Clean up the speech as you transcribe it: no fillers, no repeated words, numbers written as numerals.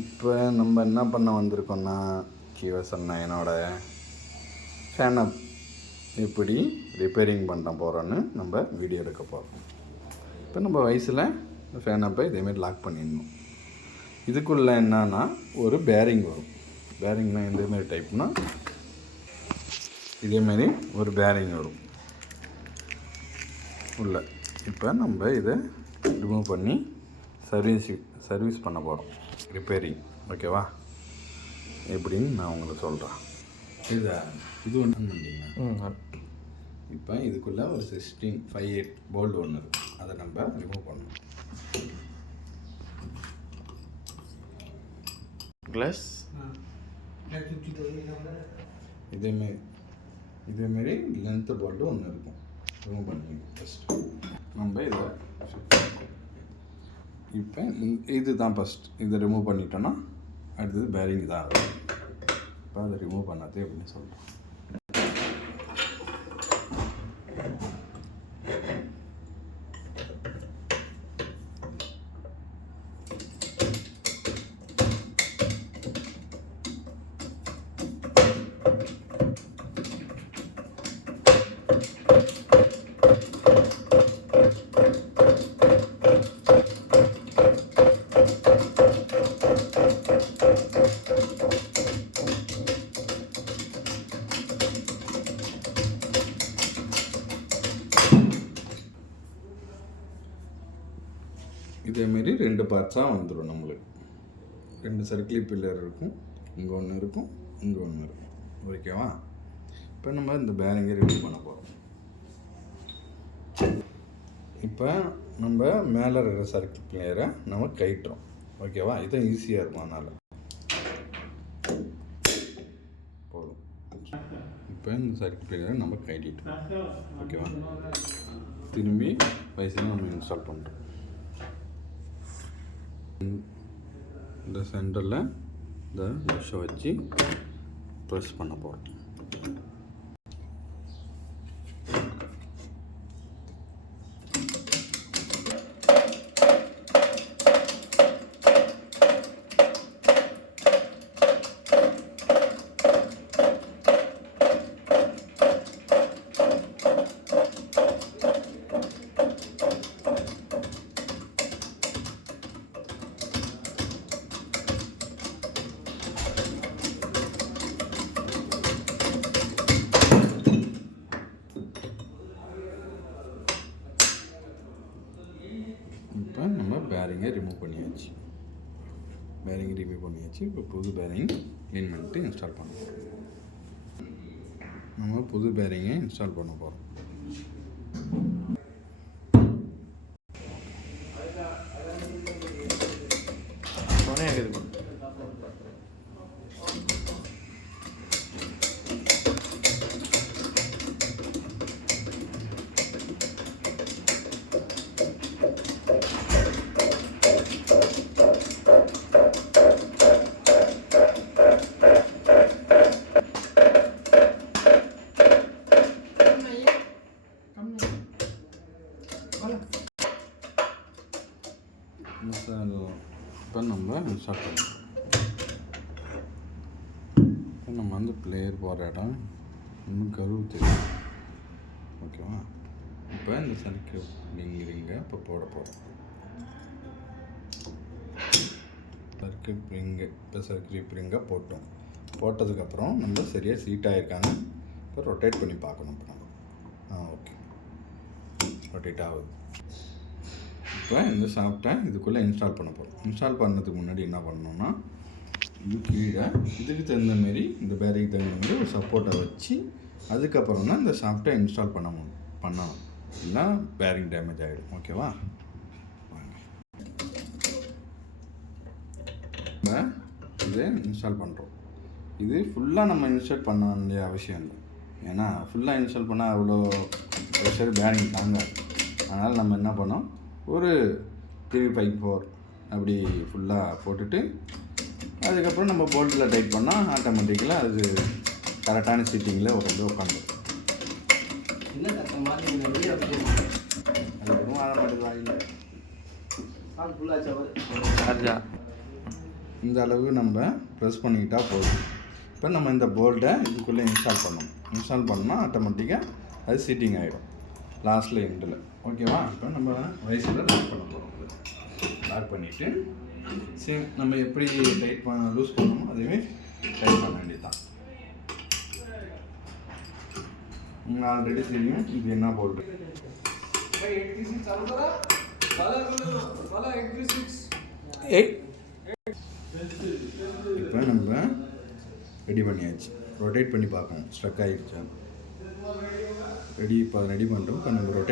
இப்போ நம்ம என்ன பண்ண வந்திருக்கோம்னா கீவசன்னா என்னோடய ஃபேனை எப்படி ரிப்பேரிங் பண்ண போகிறோன்னு நம்ம வீடியோ எடுக்க போகிறோம். இப்போ நம்ம வயசில் ஃபேனை போய் இதேமாரி லாக் பண்ணிடணும். இதுக்குள்ளே என்னன்னா ஒரு பேரிங் வரும். பேரிங்னால் எந்தமாரி டைப்னால் இதேமாரி ஒரு பேரிங் வரும் உள்ள. இப்போ நம்ம இதை ரிமூவ் பண்ணி சர்வீஸ் பண்ண போகிறோம், ரிப்பேரிங். ஓகேவா? எப்படின்னு நான் உங்களுக்கு சொல்கிறேன். இது ஒன்று பண்ணிட்டீங்கன்னா இப்போ இதுக்குள்ளே ஒரு 1658 போல்டு ஒன்று இருக்கும். அதை நம்ம ரிமூவ் பண்ணணும். க்ளஸ் இதேமாரி லென்த்து போல்டு ஒன்று இருக்கும். ரிமூவ் பண்ணிக்கணும் ஃபஸ்ட்டு. நம்ம இதை இப்போ இது தான் ஃபஸ்ட். இதை ரிமூவ் பண்ணிட்டோன்னா அடுத்தது பேரிங் தான் இருக்கும். இப்போ அதை ரிமூவ் பண்ணாதே அப்படின்னு சொல்கிறோம். இதேமாரி 2 பார்ட்ஸாக வந்துடும். நம்மளுக்கு 2 சர்க்கிள் பில்லர் இருக்கும். இங்கே ஒன்று இருக்கும், இங்கே ஒன்று இருக்கும். ஓகேவா? இப்போ நம்ம இந்த பேரிங்கை ரிமூவ் பண்ண போகிறோம். இப்போ நம்ம மேலே இருக்கிற சர்க்கிள் பில்லரை நம்ம கயிட்டுறோம். ஓகேவா? இதுதான் ஈஸியாக இருக்கும். அதனால் போதும். இப்போ இந்த சர்க்கிள் பில்லரை நம்ம கட்டிட்டோம். ஓகேவா? திரும்பி வயசில் நம்ம இன்ஸ்டால் பண்ணுறோம். இந்த சென்டரில் இந்த புஷ்ஷை வச்சு ப்ரெஸ் பண்ண போகிறோம். இப்போ நம்ம பேரிங்கை ரிமூவ் பண்ணியாச்சு. இப்போ புது பேரிங் க்ளீன் பண்ணிட்டு இன்ஸ்டால் பண்ண போகிறோம். நம்ம புது பேரிங்கை இன்ஸ்டால் பண்ண போகிறோம். இப்போ நம்ம இன்ஸ்டால் பண்ணோம். நம்ம வந்து பிளேயர் போகிற இடம் இன்னும் கருவு தெரியும். ஓகேவா? இப்போ இந்த சர்க்கிள் ரிங்க இப்போ போட போகிறோம். சர்க்கிள் ரிங்கை போட்டதுக்கப்புறம் நம்ம சரியாக சீட் ஆகிருக்காங்க. இப்போ ரொட்டேட் பண்ணி பார்க்கணும். இப்போ நம்ம ஓகே, ரொட்டேட் ஆகுது. இப்போ இந்த சாஃப்ட்டை இதுக்குள்ளே இன்ஸ்டால் பண்ண போகிறோம். இன்ஸ்டால் பண்ணதுக்கு முன்னாடி என்ன பண்ணணும்னா, இது கீழே இதுக்கு தகுந்த மாரி, இந்த பேரிக்கு தகுந்த மாதிரி ஒரு சப்போர்ட்டை வச்சு அதுக்கப்புறம் தான் இந்த சாஃப்ட்டை இன்ஸ்டால் பண்ணணும். இல்லைன்னா பேரிங் டேமேஜ் ஆகிடும். ஓகேவா? நம்ம இதை இன்ஸ்டால் பண்ணுறோம். இது ஃபுல்லாக நம்ம இன்ஸ்டால் பண்ண வேண்டிய அவசியம் இல்லை. ஏன்னா ஃபுல்லாக இன்ஸ்டால் பண்ணால் அவ்வளோ ப்ரெஷர் பேரிங் தாங்காது. அதனால் நம்ம என்ன பண்ணோம், ஒரு 354 அப்படி ஃபுல்லாக போட்டுட்டு அதுக்கப்புறம் நம்ம போல்ட்டில் டைட் பண்ணால் ஆட்டோமேட்டிக்கலாக அது கரெக்டான சீட்டிங்கில் உட்காந்துடும். அதுக்கப்புறம் வர மாட்டேது வாயில் சார்ஜா இந்த அளவு நம்ம ப்ரெஸ் பண்ணிக்கிட்டா போதும். இப்போ நம்ம இந்த போல்ட்டை இதுக்குள்ளே இன்ஸ்டால் பண்ணணும். இன்ஸ்டால் பண்ணால் ஆட்டோமேட்டிக்காக அது சீட்டிங் ஆகிடும் லாஸ்ட்டில் எண்டில். ஓகேவா? இப்போ நம்ம வயசில் லாக் பண்ண போகிறோம். லாக் பண்ணிவிட்டு சேம் நம்ம எப்படி டைட் பண்ண லூஸ் பண்ணணுமோ அதுவே டைட் பண்ண வேண்டியது தான். உங்களுக்கு ஆல்ரெடி தெரியும் இது என்ன போல்ட்டு. இப்போ நம்ம ரெடி பண்ணியாச்சு. ரொட்டேட் பண்ணி பார்க்கணும் ஸ்ட்ரக் ஆகிடுச்சா. இப்போ ரெடி பண்ணுறோம். இப்போ நம்ம ரொட்டேட்